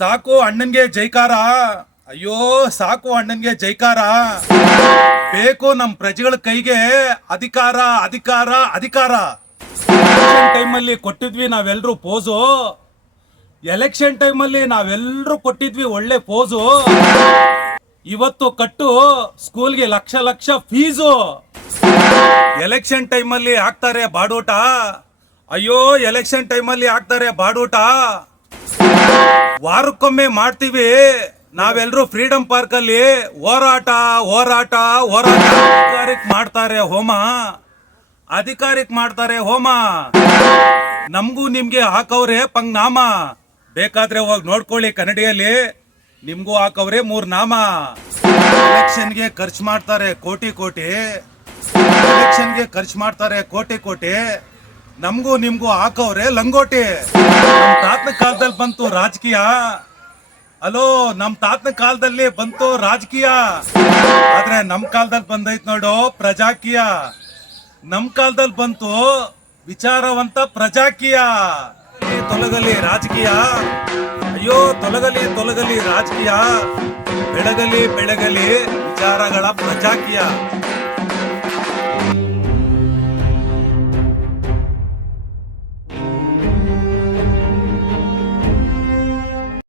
ಸಾಕು ಅಣ್ಣನ್ಗೆ ಜೈಕಾರ. ಅಯ್ಯೋ, ಸಾಕು ಅಣ್ಣನ್ಗೆ ಜೈಕಾರ. ಬೇಕು ನಮ್ ಪ್ರಜೆಗಳ ಕೈಗೆ ಅಧಿಕಾರ ಅಧಿಕಾರ ಅಧಿಕಾರ. ಟೈಮಲ್ಲಿ ಕೊಟ್ಟಿದ್ವಿ ನಾವೆಲ್ಲರೂ ಪೋಸು. ಎಲೆಕ್ಷನ್ ಟೈಮಲ್ಲಿ ನಾವೆಲ್ಲರೂ ಕೊಟ್ಟಿದ್ವಿ ಒಳ್ಳೆ ಪೋಸು. ಇವತ್ತು ಕಟ್ಟು ಸ್ಕೂಲ್ಗೆ ಲಕ್ಷ ಲಕ್ಷ ಫೀಸು ಎಲೆಕ್ಷನ್ ಟೈಮಲ್ಲಿ ಹಾಕ್ತಾರೆ ಬಾಡೂಟ. ಅಯ್ಯೋ ಎಲೆಕ್ಷನ್ ಟೈಮಲ್ಲಿ ಹಾಕ್ತಾರೆ ಬಾಡೂಟ. ವಾರಕ್ಕೊಮ್ಮೆ ಮಾಡ್ತೀವಿ. ನಾವೆಲ್ಲರೂ ಫ್ರೀಡಂ ಪಾರ್ಕ್ ಅಲ್ಲಿ ಹೋರಾಟ ಹೋರಾಟ ಹೋರಾಟ. ಅಧಿಕಾರಿಕ್ ಮಾಡ್ತಾರೆ ಹೋಮ. ಅಧಿಕಾರಿಕ್ ಮಾಡ್ತಾರೆ ಹೋಮ. ನಮಗೂ ನಿಮ್ಗೆ ಹಾಕವ್ರೆ ಪಂಗ್ನಾಮ. ಬೇಕಾದ್ರೆ ಹೋಗಿ ನೋಡ್ಕೊಳ್ಳಿ ಕನ್ನಡಿಯಲ್ಲಿ. ನಿಮ್ಗೂ ಹಾಕವ್ರೆ ಮೂರ್ ನಾಮ. ಎಲೆಕ್ಷನ್ಗೆ ಖರ್ಚು ಮಾಡ್ತಾರೆ ಕೋಟಿ ಕೋಟಿ. ಎಲೆಕ್ಷನ್ಗೆ ಖರ್ಚು ಮಾಡ್ತಾರೆ ಕೋಟಿ ಕೋಟಿ. ನಮಗೂ ನಿಮಗೂ ಹಾಕೋರೆ ಲಂಗೋಟಿ. ತಾತನ ಕಾಲದಲ್ಲಿ ಬಂತು ರಾಜಕೀಯ. ಅಲೋ, ನಮ್ ತಾತನ ಕಾಲದಲ್ಲಿ ಬಂತು ರಾಜಕೀಯ. ಆದ್ರೆ ನಮ್ ಕಾಲದಲ್ಲಿ ಬಂದೈತ್ ನೋಡು, ಪ್ರಜಾಕೀಯ. ನಮ್ ಕಾಲದಲ್ಲಿ ಬಂತು ವಿಚಾರವಂತ ಪ್ರಜಾಕೀಯ. ತೊಲಗಲಿ ರಾಜಕೀಯ. ಅಯ್ಯೋ, ತೊಲಗಲಿ ತೊಲಗಲಿ ರಾಜಕೀಯ. ಬೆಳಗಲಿ ಬೆಳಗಲಿ ವಿಚಾರಗಳ ಪ್ರಜಾಕೀಯ.